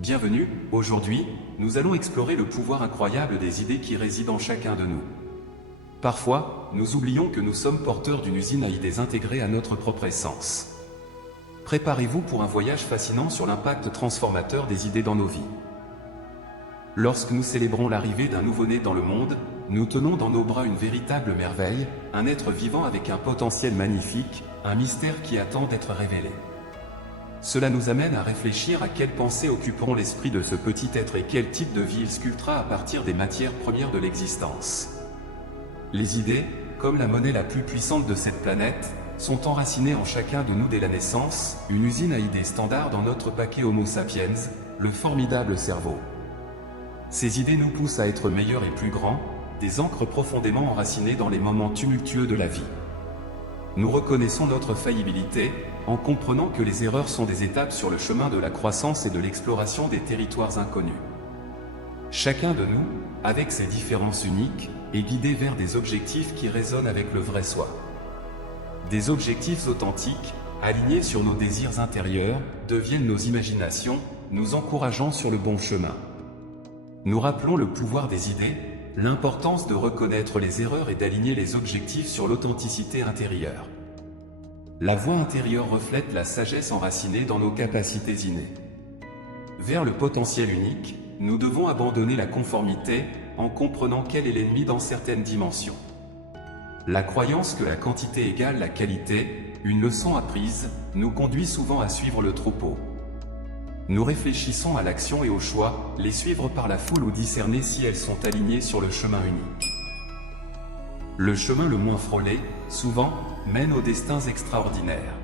Bienvenue, aujourd'hui, nous allons explorer le pouvoir incroyable des idées qui résident en chacun de nous. Parfois, nous oublions que nous sommes porteurs d'une usine à idées intégrée à notre propre essence. Préparez-vous pour un voyage fascinant sur l'impact transformateur des idées dans nos vies. Lorsque nous célébrons l'arrivée d'un nouveau-né dans le monde, nous tenons dans nos bras une véritable merveille, un être vivant avec un potentiel magnifique, un mystère qui attend d'être révélé. Cela nous amène à réfléchir à quelles pensées occuperont l'esprit de ce petit être et quel type de vie il sculptera à partir des matières premières de l'existence. Les idées, comme la monnaie la plus puissante de cette planète, sont enracinées en chacun de nous dès la naissance, une usine à idées standard dans notre paquet Homo sapiens, le formidable cerveau. Ces idées nous poussent à être meilleurs et plus grands, des ancres profondément enracinées dans les moments tumultueux de la vie. Nous reconnaissons notre faillibilité, en comprenant que les erreurs sont des étapes sur le chemin de la croissance et de l'exploration des territoires inconnus. Chacun de nous, avec ses différences uniques, est guidé vers des objectifs qui résonnent avec le vrai soi. Des objectifs authentiques, alignés sur nos désirs intérieurs, deviennent nos imaginations, nous encourageant sur le bon chemin. Nous rappelons le pouvoir des idées, l'importance de reconnaître les erreurs et d'aligner les objectifs sur l'authenticité intérieure. La voix intérieure reflète la sagesse enracinée dans nos capacités innées. Vers le potentiel unique, nous devons abandonner la conformité, en comprenant quel est l'ennemi dans certaines dimensions. La croyance que la quantité égale la qualité, une leçon apprise, nous conduit souvent à suivre le troupeau. Nous réfléchissons à l'action et au choix, les suivre par la foule ou discerner si elles sont alignées sur le chemin unique. Le chemin le moins frôlé, souvent, mène aux destins extraordinaires.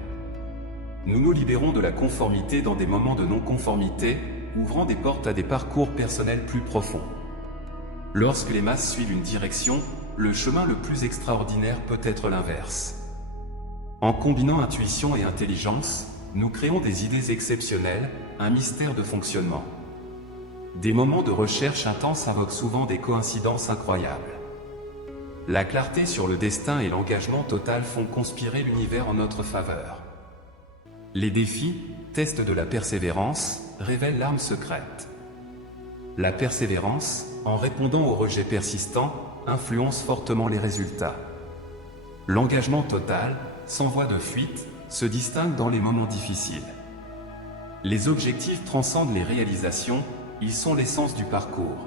Nous nous libérons de la conformité dans des moments de non-conformité, ouvrant des portes à des parcours personnels plus profonds. Lorsque les masses suivent une direction, le chemin le plus extraordinaire peut être l'inverse. En combinant intuition et intelligence, nous créons des idées exceptionnelles, un mystère de fonctionnement. Des moments de recherche intense invoquent souvent des coïncidences incroyables. La clarté sur le destin et l'engagement total font conspirer l'univers en notre faveur. Les défis, tests de la persévérance, révèlent l'arme secrète. La persévérance, en répondant au rejet persistant, influence fortement les résultats. L'engagement total, sans voie de fuite, se distingue dans les moments difficiles. Les objectifs transcendent les réalisations, ils sont l'essence du parcours.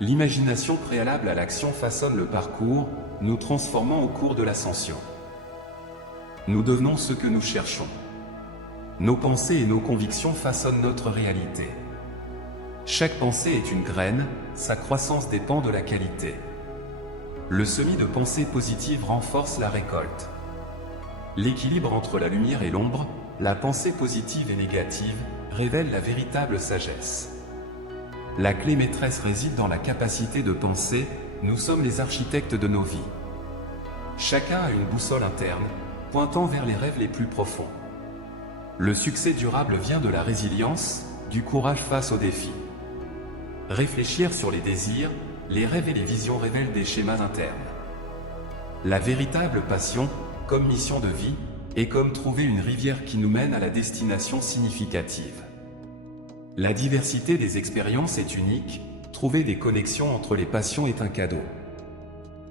L'imagination préalable à l'action façonne le parcours, nous transformant au cours de l'ascension. Nous devenons ce que nous cherchons. Nos pensées et nos convictions façonnent notre réalité. Chaque pensée est une graine, sa croissance dépend de la qualité. Le semis de pensées positives renforce la récolte. L'équilibre entre la lumière et l'ombre, la pensée positive et négative, révèle la véritable sagesse. La clé maîtresse réside dans la capacité de penser, nous sommes les architectes de nos vies. Chacun a une boussole interne, pointant vers les rêves les plus profonds. Le succès durable vient de la résilience, du courage face aux défis. Réfléchir sur les désirs, les rêves et les visions révèlent des schémas internes. La véritable passion, comme mission de vie, est comme trouver une rivière qui nous mène à la destination significative. La diversité des expériences est unique, trouver des connexions entre les passions est un cadeau.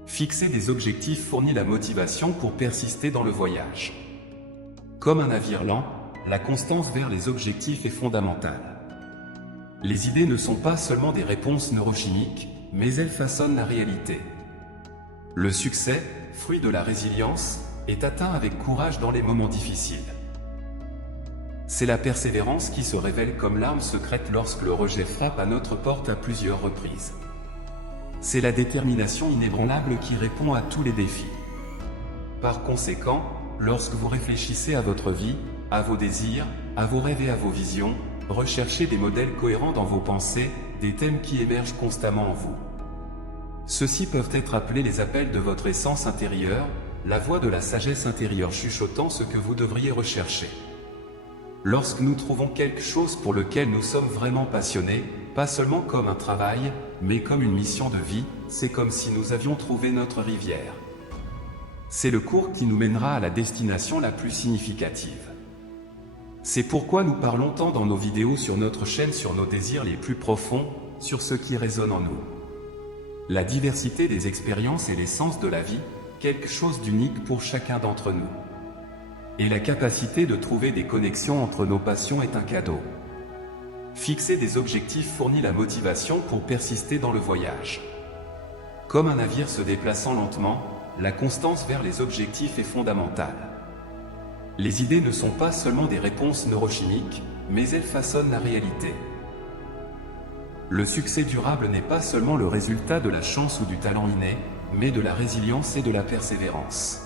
Fixer des objectifs fournit la motivation pour persister dans le voyage. Comme un navire lent, la constance vers les objectifs est fondamentale. Les idées ne sont pas seulement des réponses neurochimiques, mais elles façonnent la réalité. Le succès, fruit de la résilience, est atteint avec courage dans les moments difficiles. C'est la persévérance qui se révèle comme l'arme secrète lorsque le rejet frappe à notre porte à plusieurs reprises. C'est la détermination inébranlable qui répond à tous les défis. Par conséquent, lorsque vous réfléchissez à votre vie, à vos désirs, à vos rêves et à vos visions, recherchez des modèles cohérents dans vos pensées, des thèmes qui émergent constamment en vous. Ceux-ci peuvent être appelés les appels de votre essence intérieure, la voix de la sagesse intérieure chuchotant ce que vous devriez rechercher. Lorsque nous trouvons quelque chose pour lequel nous sommes vraiment passionnés, pas seulement comme un travail, mais comme une mission de vie, c'est comme si nous avions trouvé notre rivière. C'est le cours qui nous mènera à la destination la plus significative. C'est pourquoi nous parlons tant dans nos vidéos sur notre chaîne sur nos désirs les plus profonds, sur ce qui résonne en nous. La diversité des expériences est l'essence de la vie, quelque chose d'unique pour chacun d'entre nous. Et la capacité de trouver des connexions entre nos passions est un cadeau. Fixer des objectifs fournit la motivation pour persister dans le voyage. Comme un navire se déplaçant lentement, la constance vers les objectifs est fondamentale. Les idées ne sont pas seulement des réponses neurochimiques, mais elles façonnent la réalité. Le succès durable n'est pas seulement le résultat de la chance ou du talent inné, mais de la résilience et de la persévérance.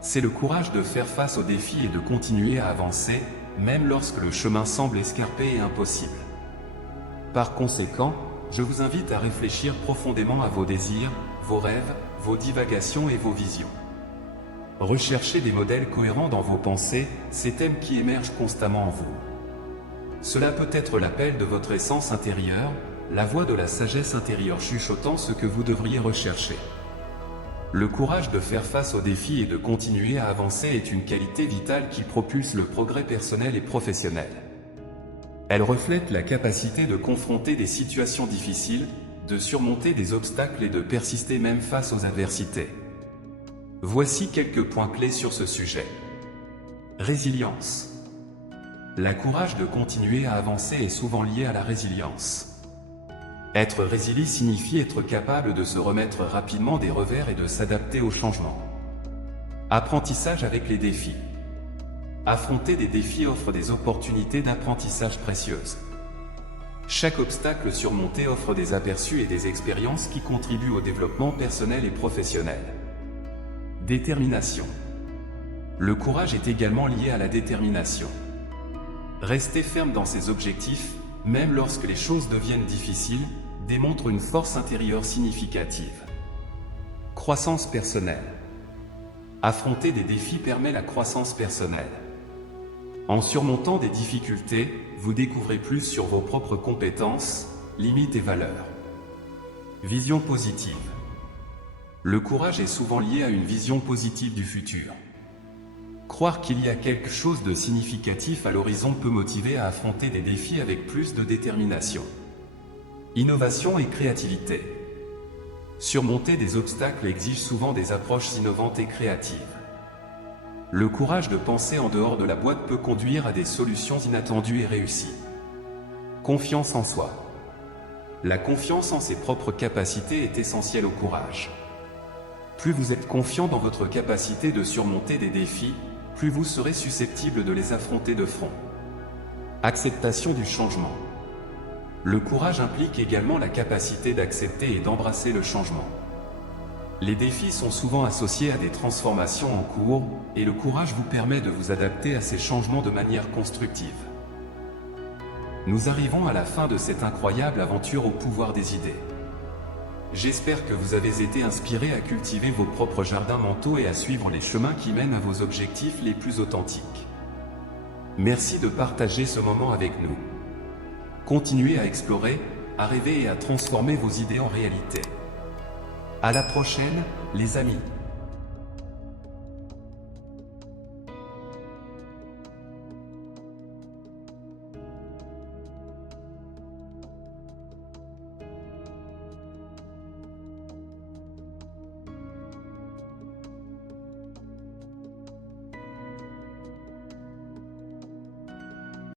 C'est le courage de faire face aux défis et de continuer à avancer, même lorsque le chemin semble escarpé et impossible. Par conséquent, je vous invite à réfléchir profondément à vos désirs, vos rêves, vos divagations et vos visions. Recherchez des modèles cohérents dans vos pensées, ces thèmes qui émergent constamment en vous. Cela peut être l'appel de votre essence intérieure, la voix de la sagesse intérieure chuchotant ce que vous devriez rechercher. Le courage de faire face aux défis et de continuer à avancer est une qualité vitale qui propulse le progrès personnel et professionnel. Elle reflète la capacité de confronter des situations difficiles, de surmonter des obstacles et de persister même face aux adversités. Voici quelques points clés sur ce sujet. Résilience. Le courage de continuer à avancer est souvent lié à la résilience. Être résilient signifie être capable de se remettre rapidement des revers et de s'adapter aux changements. Apprentissage avec les défis. Affronter des défis offre des opportunités d'apprentissage précieuses. Chaque obstacle surmonté offre des aperçus et des expériences qui contribuent au développement personnel et professionnel. Détermination. Le courage est également lié à la détermination. Rester ferme dans ses objectifs, même lorsque les choses deviennent difficiles, démontre une force intérieure significative. Croissance personnelle. Affronter des défis permet la croissance personnelle. En surmontant des difficultés, vous découvrez plus sur vos propres compétences, limites et valeurs. Vision positive. Le courage est souvent lié à une vision positive du futur. Croire qu'il y a quelque chose de significatif à l'horizon peut motiver à affronter des défis avec plus de détermination. Innovation et créativité. Surmonter des obstacles exige souvent des approches innovantes et créatives. Le courage de penser en dehors de la boîte peut conduire à des solutions inattendues et réussies. Confiance en soi. La confiance en ses propres capacités est essentielle au courage. Plus vous êtes confiant dans votre capacité de surmonter des défis, plus vous serez susceptible de les affronter de front. Acceptation du changement. Le courage implique également la capacité d'accepter et d'embrasser le changement. Les défis sont souvent associés à des transformations en cours, et le courage vous permet de vous adapter à ces changements de manière constructive. Nous arrivons à la fin de cette incroyable aventure au pouvoir des idées. J'espère que vous avez été inspirés à cultiver vos propres jardins mentaux et à suivre les chemins qui mènent à vos objectifs les plus authentiques. Merci de partager ce moment avec nous. Continuez à explorer, à rêver et à transformer vos idées en réalité. À la prochaine, les amis.